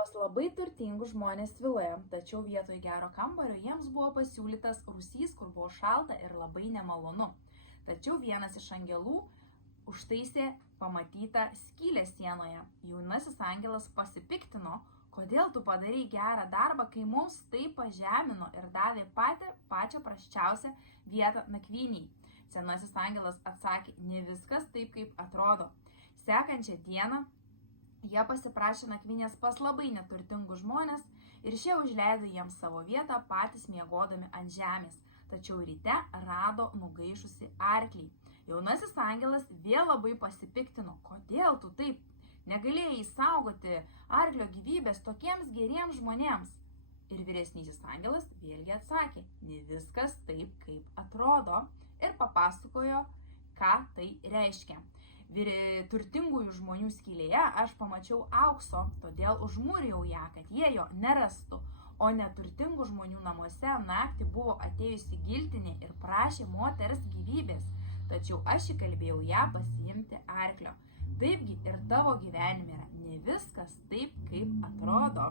Pas labai turtingus žmonės viloje, tačiau vietoj gero kambario jiems buvo pasiūlytas rūsys, kur buvo šalta ir labai nemalonu. Tačiau vienas iš angelų užtaisė pamatytą skylę sienoje. Jaunasis angelas pasipiktino, kodėl tu padarei gerą darbą, kai mums tai pažemino ir davė pačią prasčiausią vietą nakvyniai. Senasis angelas atsakė, ne viskas taip, kaip atrodo. Sekančią dieną jie pasiprašė nakvynės pas labai neturtingus žmonės ir šie užleido jiems savo vietą, patys miegodami ant žemės. Tačiau ryte rado nugaišusi arklį. Jaunasis angelas vėl labai pasipiktino, kodėl tu taip negalėjai saugoti arklio gyvybės tokiems geriems žmonėms. Ir vyresnysis angelas vėlgi atsakė, ne viskas taip, kaip atrodo, ir papasakojo, ką tai reiškia. Turtingųjų žmonių skylėje aš pamačiau aukso, todėl užmūrijau ją, kad jie jo nerastų, o neturtingų žmonių namuose naktį buvo atėjusi giltinė ir prašė moters gyvybės, tačiau aš įkalbėjau ją pasiimti arklio. Taipgi ir tavo gyvenime yra ne viskas taip, kaip atrodo.